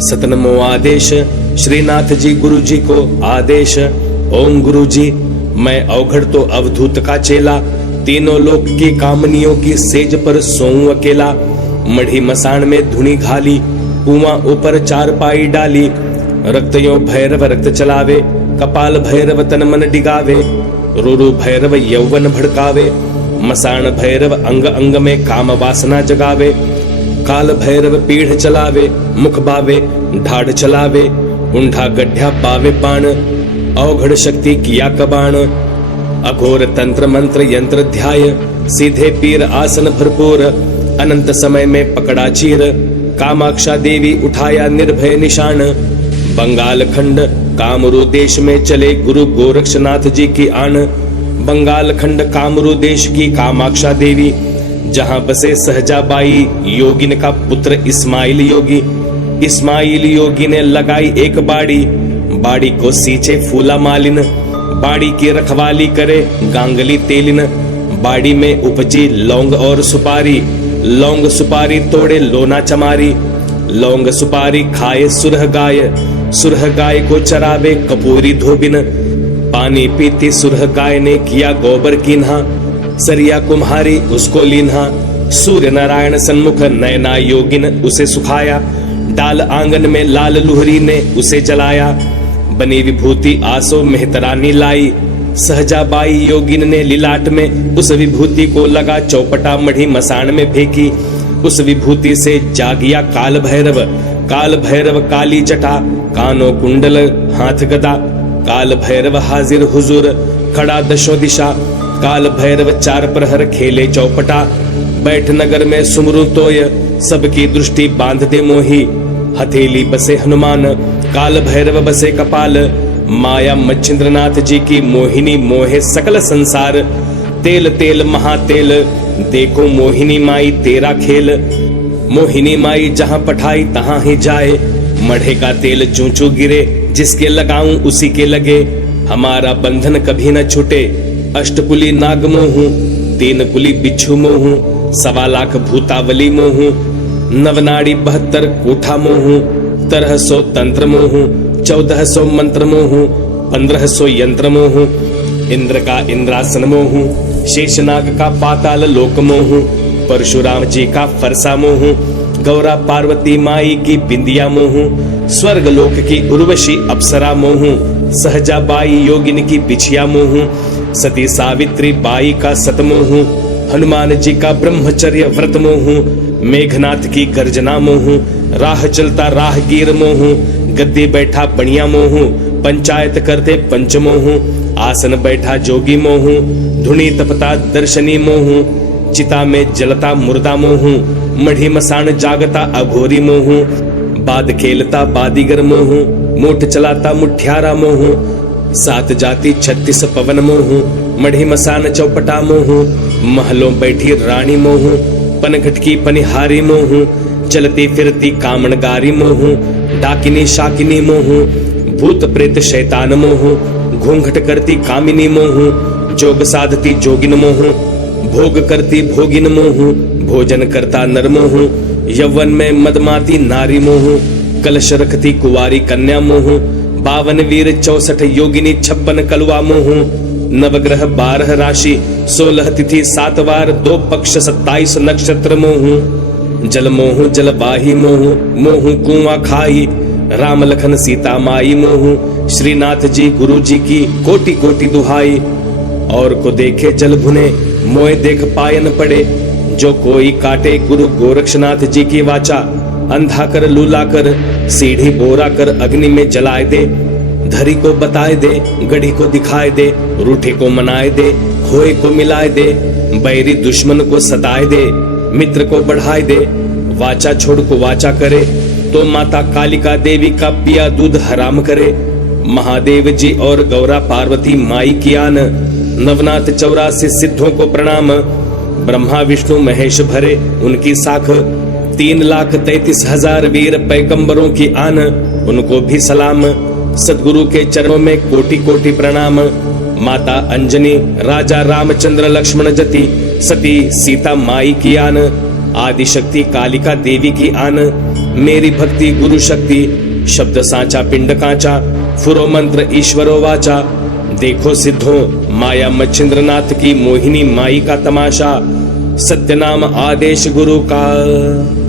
सतनमो आदेश श्रीनाथ जी गुरु जी को आदेश। ओम गुरु जी, मैं अवघड़ तो अवधूत का चेला, तीनों लोक की कामनियों की सेज पर सोऊं अकेला। मढ़ी मसान में धुनी घाली, कुआं ऊपर चारपाई डाली। रक्तयों भैरव रक्त चलावे, कपाल भैरव तन मन डिगावे। रुरु भैरव यौवन भड़कावे, मसान भैरव अंग अंग में काम वासना जगावे। काल भैरव पीढ़ चलावे, मुख बावे ढाढ़ चलावे। ऊंढा गड्ढा पावे बाण, अवघड़ शक्ति किया कबाण। अघोर तंत्र मंत्र यंत्र ध्याय, सीधे पीर आसन भरपूर। अनंत समय में पकड़ा चीर, कामाक्षा देवी उठाया निर्भय निशान। बंगाल खंड कामरू देश में चले गुरु गोरक्षनाथ जी की आन। बंगाल खंड कामरू देश की कामाक्षा देवी, जहां बसे सहजाबाई योगिन का पुत्र इस्माइल योगी। इस्माइल योगी ने लगाई एक बाड़ी, बाड़ी को सींचे फूला मालिन। बाड़ी की रखवाली करे गांगली तेलिन। बाड़ी में उपजी लौंग और सुपारी, लौंग सुपारी तोड़े लोना चमारी। लौंग सुपारी खाए सुरह गाय, सुरह गाय को चरावे कपूरी धोबिन। पानी पीती सुरह गाय ने किया गोबर कीन्हा, सरिया कुम्हारी उसको लीन्हा। सूर्य नारायण सन्मुख नयना योगिन उसे सुखाया। डाल आंगन में लाल लुहरी ने उसे जलाया। बनी विभूति आसो मेहतरानी लाई, सहजाबाई योगिन ने लिलाट में उस विभूति को लगा चौपटा मढ़ी मसान में फेंकी। उस विभूति से जागिया काल भैरव, काल भैरव काली जटा, कानों कुंडल हाथ गदा। काल भैरव हाजिर हुजूर, खड़ा दशों दिशा। काल भैरव चार प्रहर खेले चौपटा। बैठ नगर में सुमरू तोय, सबकी दृष्टि बांध दे मोही। हथेली बसे हनुमान, काल भैरव बसे कपाल। माया मच्छिंद्रनाथ जी की मोहिनी मोहे सकल संसार। तेल तेल महातेल, देखो मोहिनी माई तेरा खेल। मोहिनी माई जहां पठाई तहां ही जाए। मढ़े का तेल चूचू गिरे, जिसके लगाऊं उसी के लगे। हमारा बंधन कभी न छूटे, अष्टकुली नाग मोहू। तीन कुली बिच्छू मोहू, 1.25 लाख भूतावली मोहू। नवनाड़ी 72 कोठा मोहू। 1300 तंत्र मोहू, 1400 मंत्र मोहू। 1500 यंत्र मोहू। इंद्र का इंद्रासन मोहू, शेषनाग का पाताल लोक मोहू। परशुराम जी का फरसा मोहू, गौरा पार्वती माई की बिंदिया मोहू। स्वर्ग लोक की उर्वशी अप्सरा मोहू, सहजाबाई योगिन की बिछिया मोहू। सती सावित्री बाई का सतमोहू, हनुमान जी का ब्रह्मचर्य व्रत मोहू। मेघनाथ की गर्जना मोहू, राह चलता राहगीर मोहू। गद्दी बैठा बनिया मोहू, पंचायत करते पंचमोहू। आसन बैठा जोगी मोहू, धुनी तपता दर्शनी मोहू। चिता में जलता मुर्दा मोहू, मढ़ी मसान जागता अघोरी मोहू। बाद खेलता बादीगर मोहू, मुठ चलाता मुठ्यारा मोहू। 7 जाति 36 पवन मोहू, मढ़ी मसान चौपटा मोहू। महलों बैठी रानी मोहू, पनघट की पनिहारी मोहू। चलती फिरती कामणगारी मोहू, डाकिनी शाकिनी मोहू। भूत प्रेत शैतान मोहू, घूंघट करती कामिनी मोहू। जोग साधती जोगिन मोहू, भोग करती भोगिन मोहू। भोजन करता नर मोहू, यौवन में मदमाती नारी मोहू। कलश रखती कुवारी कन्या मोहू। 52 वीर 64 योगिनी 56 कलवा मोहू। नवग्रह 12 राशि 16 तिथि 7 वार 2 पक्ष 27 नक्षत्र मोहू। जल मोहू जलवाही मोहू, मोहू कुआं खाई। राम लखन सीता माई मोहू, श्रीनाथ जी गुरु जी की कोटि कोटि दुहाई। और को देखे जल भुने, मोय देख पायन पड़े। जो कोई काटे गुरु गोरक्षनाथ जी की वाचा। अंधा कर लूला कर, सीढ़ी बोरा कर अग्नि में जलाए दे। धरी को बताए दे, गढ़ी को दिखाए दे। रूठे को मनाए दे, खोए को मिलाए दे। बैरी दुश्मन को सताए दे, मित्र को बढ़ाए दे। वाचा छोड़ को वाचा करे, तो माता कालिका देवी का पिया दूध हराम करे। महादेव जी और गौरा पार्वती माई की आन। नवनाथ 84 सिद्धों को प्रणाम। ब्रह्मा विष्णु महेश भरे उनकी साख। 3,33,000 वीर पैगंबरों की आन, उनको भी सलाम। सदगुरु के चरणों में कोटि कोटि प्रणाम। माता अंजनी, राजा रामचंद्र लक्ष्मण जति, सती सीता माई की आन। आदि शक्ति कालिका देवी की आन। मेरी भक्ति गुरु शक्ति, शब्द साचा पिंड कांचा, फुरो मंत्र ईश्वरो वाचा। देखो सिद्धों माया मच्छिंद्रनाथ की मोहिनी माई का तमाशा, सत्य नाम आदेश गुरु का।